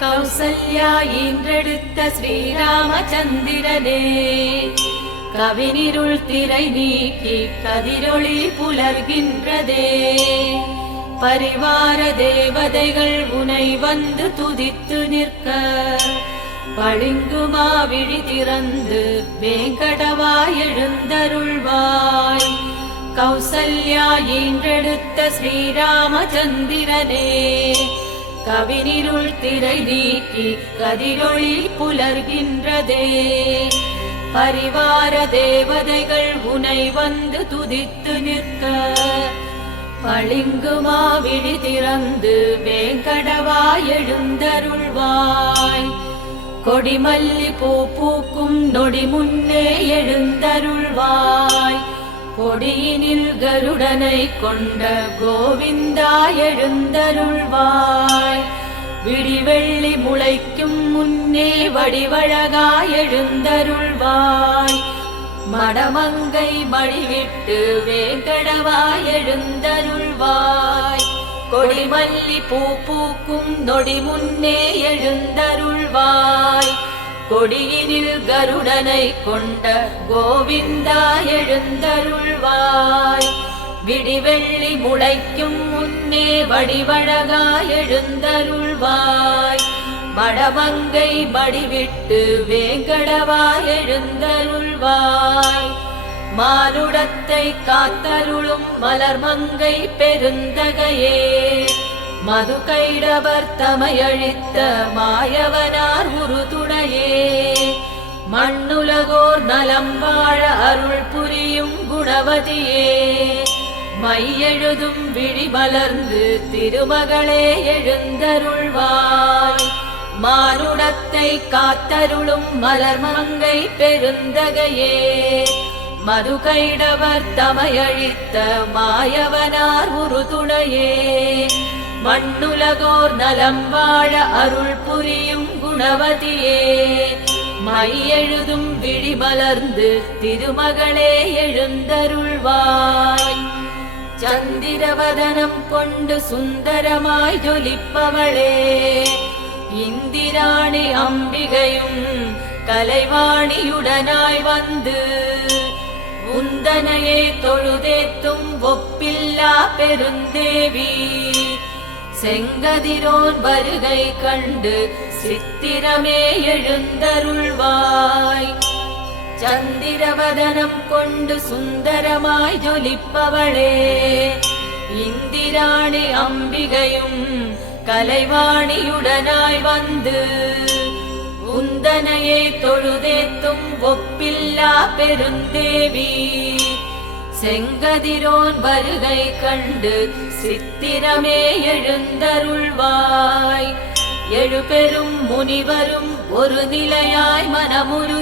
கௌசல்யா என்றெடுத்த ஸ்ரீராமச்சந்திரனே கவினிருள் திரை நீக்கி கதிரொளி புலர்கின்றதே. பரிவார தேவதைகள் உனை வந்து துதித்து நிற்க பளிங்குமா விழி திறந்து வேங்கடவா ஈன்றெடுத்த ஸ்ரீராமச்சந்திரனே. கவினிருள் திரை நீக்கி கதிரொளி புலர்கின்றதே. பரிவார தேவதைகள் உனை வந்து துதித்து நிற்க. பளிங்குமா விழி திறந்து வேங்கடவாய் எழுந்தருள்வாய். கொடிமல்லி பூ பூக்கும் நொடி முன்னே எழுந்தருள்வாய். கொடியினில் கருடனை கொண்ட கோவிந்தா எழுந்தருள்வாய். விடிவெள்ளி முளைக்கும் முன்னே வடிவழகாய் எழுந்தருள்வாய். மடமங்கை மடிவிட்டு வேங்கடவாய் எழுந்தருள்வாய். கொடிமல்லி பூ பூக்கும் நொடி முன்னே எழுந்தருள்வாய். கொடியினில் கருடனை கொண்ட கோவிந்தா எழுந்தருள்வாய். விடிவெள்ளி முளைக்கும் முன்னே வடிவழகா எழுந்தருள்வாய். மடமங்கை மடிவிட்டு வேங்கடவாய் எழுந்தருள்வாய். மானுடத்தை காத்தருளும் மலர்மங்கை பெருந்தகையே. மது கைடவர் தமையழித்த மாயவனார் உருதுணையே நலம் வாழ அருள் புரியும் குணவதியே. மையெழுதும் விழி மலர்ந்து திருமகளே எழுந்தருள்வாய். மானுடத்தை காத்தருளும் மலர் மங்கை பெருந்தகையே. மது கைடவர் தமையழித்த மாயவனார் உருதுணையே மண்ணுலகோர் நலம் வாழ அருள் புரியும் குணவதியே. மையெழுதும் விழி மலர்ந்து திருமகளே எழுந்தருள்வாய். சந்திரவதனம் கொண்டு சுந்தரமாய் ஜொலிப்பவளே. இந்திராணி அம்பிகையும் கலைவாணியுடனாய் வந்து உந்தனையே தொழுதேத்தும் ஒப்பில்லா பெருந்தேவி. செங்கதிரோன் வருகை கண்டு சித்திரமே எழுந்தருள்வாய். சந்திரவதனம் கொண்டு சுந்தரமாய் ஜொலிப்பவளே. இந்திராணி அம்பிகையும் கலைவாணியுடனாய் வந்து உந்தனையை தொழுதேத்தும் ஒப்பில்லா பெருந்தேவி. செங்கதிரோன் வருகை கண்டு சித்திரமே எழுந்தருள்வாய். எழுபெரும் முனிவரும் ஒரு நிலையாய் மனமுரு